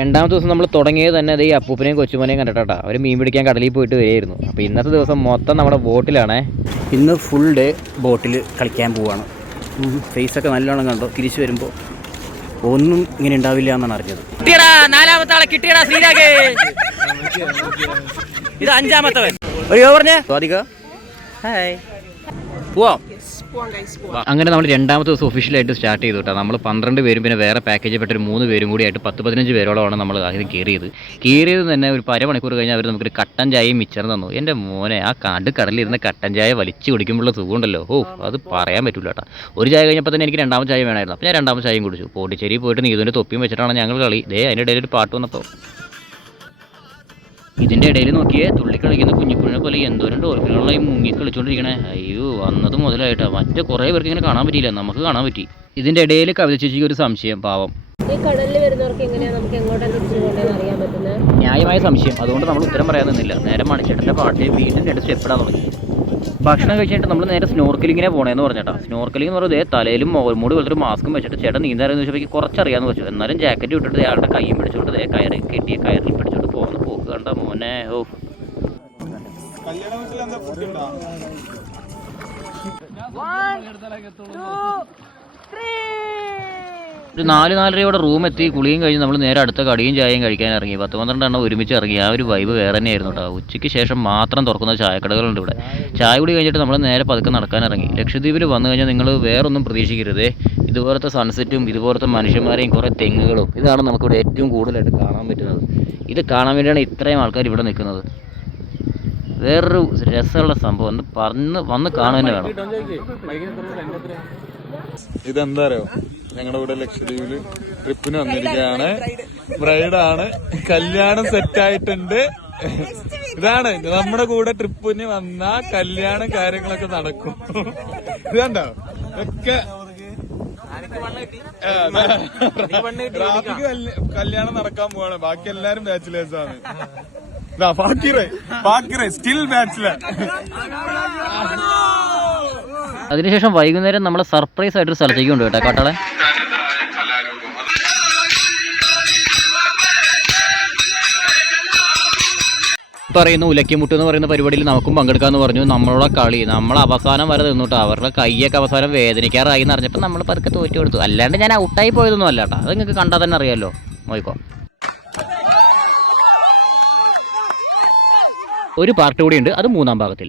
രണ്ടാമത്തെ ദിവസം നമ്മൾ തുടങ്ങിയത് തന്നെ അത് ഈ അപ്പൂപ്പനെയും കൊച്ചുമോനെയും കണ്ടിട്ടാ. അവർ മീൻ പിടിക്കാൻ കടലിൽ പോയിട്ട് വരികയായിരുന്നു. അപ്പോൾ ഇന്നത്തെ ദിവസം മൊത്തം നമ്മുടെ ബോട്ടിലാണേ. ഇന്ന് ഫുൾ ഡേ ബോട്ടിൽ കളിക്കാൻ പോവാണ്. ഫേസൊക്കെ നല്ലോണം കണ്ടോ. തിരിച്ചു വരുമ്പോൾ ഒന്നും ഇങ്ങനെ ഉണ്ടാവില്ല എന്നാണ് അറിഞ്ഞത്. നാലാമത്തെ ആളെ കിട്ടിയടാ ശ്രീരാഗ്. ഇത് അഞ്ചാമത്തവൻ. ഒരു പറഞ്ഞേ സ്വാതിക ഹായ് പോവാം. അങ്ങനെ നമ്മൾ രണ്ടാമത്തെ ദിവസം ഒഫീഷ്യലായിട്ട് സ്റ്റാർട്ട് ചെയ്തു കേട്ടോ. നമ്മൾ 12 പേരും പിന്നെ വേറെ പാക്കേജ് പെട്ടൊരു 3 പേരും കൂടി ആയിട്ട് 10-15 പേരോളമാണ് നമ്മൾ ആദ്യം കയറിയത് തന്നെ ഒരു അരമണിക്കൂർ കഴിഞ്ഞാൽ അവർ നമുക്കൊരു കട്ടൻ ചായയും മിച്ചറും തന്നു. എൻ്റെ മോനെ ആ കടലിരുന്ന കട്ടൻ ചായ വലിച്ചു കുടിക്കുമ്പോഴുള്ള സുഖമുണ്ടല്ലോ. അത് പറയാൻ പറ്റില്ല കേട്ടോ. ഒരു ചായ കഴിഞ്ഞപ്പോൾ തന്നെ എനിക്ക് രണ്ടാമത്തെ ചായ വേണമായിരുന്നു. അപ്പോൾ ഞാൻ രണ്ടാമത്തെ ചായയും കുടിച്ചു. പോണ്ടിച്ചേരി പോയിട്ട് നീതുവിൻ്റെ തൊപ്പിയും വെച്ചിട്ടാണ് ഞങ്ങൾ കളി. അതിൻ്റെ ഇടയിൽ ഒരു പാട്ട് വന്നപ്പോൾ ഇതിൻ്റെ ഇടയിൽ നോക്കിയേ തുള്ളി കളിക്കുന്ന കുഞ്ഞിക്കുഴിനെ പോലെ എന്തോരം ഡോൾഫിനുകളായി മുങ്ങി കളിച്ചുകൊണ്ടിരിക്കണേ. അയ്യോ വന്നത് മുതലായിട്ടാ. മറ്റേ കുറേ പേർക്ക് ഇങ്ങനെ കാണാൻ പറ്റിയില്ല, നമുക്ക് കാണാൻ പറ്റി. ഇതിൻ്റെ ഇടയിൽ കവിത ചേച്ചിക്ക് ഒരു സംശയം, പാവം. ഈ കടലിൽ വരുന്നവർക്ക് എങ്ങനെയാണ് നമുക്ക് എങ്ങോട്ടാണ് തിരിച്ചു കൊണ്ടുവന്ന് അറിയാൻ പറ്റുന്നത്? ന്യായമായ സംശയം. അതുകൊണ്ട് നമ്മൾ ഉത്തരം പറയാൻ നിന്നില്ല. നേരെ മണിച്ചേട്ടൻ്റെ പാട്ട് വീണ്ടും 2 സ്റ്റെപ്പ് ഇടാൻ തുടങ്ങി. ഭക്ഷണം കഴിച്ചിട്ട് നമ്മൾ നേരെ സ്നോർക്കലിങ്ങിനെ പോകണമെന്ന് പറഞ്ഞേട്ടാ. സ്നോർക്കലിംഗ് എന്ന് പറയുന്നത് തലയിലും മൂടി പോലത്തെ മാസ്കും വെച്ചിട്ട് ചേട്ടൻ നീന്താരെന്ന് വെച്ചപ്പോൾ കുറച്ചറിയാമെന്ന് വെച്ചു. എന്നാലും ജാക്കറ്റ് ഇട്ടിട്ട് അയാളുടെ കൈയും പിടിച്ചോട്ട് കയറി കെട്ടിയ കയറിൽ പിടിച്ചോട്ട് പോകുന്ന പോക്ക് കണ്ട മോനെ. ഒരു 4-4:30 റൂം എത്തി. കുളിയും കഴിഞ്ഞ് നമ്മൾ നേരെ അടുത്ത കടിയും ചായയും കഴിക്കാൻ ഇറങ്ങി. 10-12 എണ്ണം ഒരുമിച്ച് ഇറങ്ങി. ആ ഒരു വൈബ് വേറെ തന്നെയായിരുന്നു കേട്ടോ. ഉച്ചയ്ക്ക് ശേഷം മാത്രം തുറക്കുന്ന ചായക്കടകളുണ്ട് ഇവിടെ. ചായ കൂടി കഴിഞ്ഞിട്ട് നമ്മൾ നേരെ പതുക്കെ നടക്കാൻ ഇറങ്ങി. ലക്ഷദ്വീപിൽ വന്നു കഴിഞ്ഞാൽ നിങ്ങൾ വേറൊന്നും പ്രതീക്ഷിക്കരുതേ. ഇതുപോലത്തെ സൺസെറ്റും ഇതുപോലത്തെ മനുഷ്യന്മാരെയും കുറേ തെങ്ങുകളും ഇതാണ് നമുക്കിവിടെ ഏറ്റവും കൂടുതലായിട്ട് കാണാൻ പറ്റുന്നത്. ഇത് കാണാൻ വേണ്ടിയാണ് ഇത്രയും ആൾക്കാർ ഇവിടെ നിൽക്കുന്നത്. വേറൊരു രസമുള്ള സംഭവം വന്ന് കാണുക തന്നെ വേണം. ഇതെന്താ അറിയോ, ഞങ്ങളുടെ ഇവിടെ ലക്ഷദ്വീപില് ട്രിപ്പിന് വന്നിരിക്കുകയാണ്. ബ്രൈഡാണ്, കല്യാണം സെറ്റായിട്ടുണ്ട്. ഇതാണ് നമ്മുടെ കൂടെ ട്രിപ്പിന് വന്ന കല്യാണം കാര്യങ്ങളൊക്കെ നടക്കും. ഇതുണ്ടോ ഒക്കെ കല്യാണം നടക്കാൻ പോവാണ്. ബാക്കി എല്ലാരും ബാച്ചിലേഴ്സ് ആണ്. Still bachelor. അതിനുശേഷം വൈകുന്നേരം നമ്മളെ സർപ്രൈസ് ആയിട്ടൊരു സ്ഥലത്തേക്ക് കൊണ്ടുപോയി കേട്ടോ കാട്ടാളെ. പറയുന്ന ഉലക്കിമുട്ട് എന്ന് പറയുന്ന പരിപാടിയിൽ നമുക്കും പങ്കെടുക്കാമെന്ന് പറഞ്ഞു. നമ്മളുടെ കളി നമ്മൾ അവസാനം വരെ നിന്നിട്ടോ. അവരുടെ കൈയൊക്കെ അവസാനം വേദനിക്കാറായി എന്ന് അറിഞ്ഞപ്പോൾ നമ്മൾ പതുക്കെ തോറ്റു കൊടുത്തു. അല്ലാണ്ട് ഞാൻ ഔട്ടായി പോയതൊന്നും അല്ല കേട്ടോ. അത് നിങ്ങൾക്ക് കണ്ടാൽ തന്നെ അറിയാമല്ലോ. നോക്കോ, ഒരു പാർട്ട് കൂടി ഉണ്ട്. അത് 3-ാം ഭാഗത്തിൽ.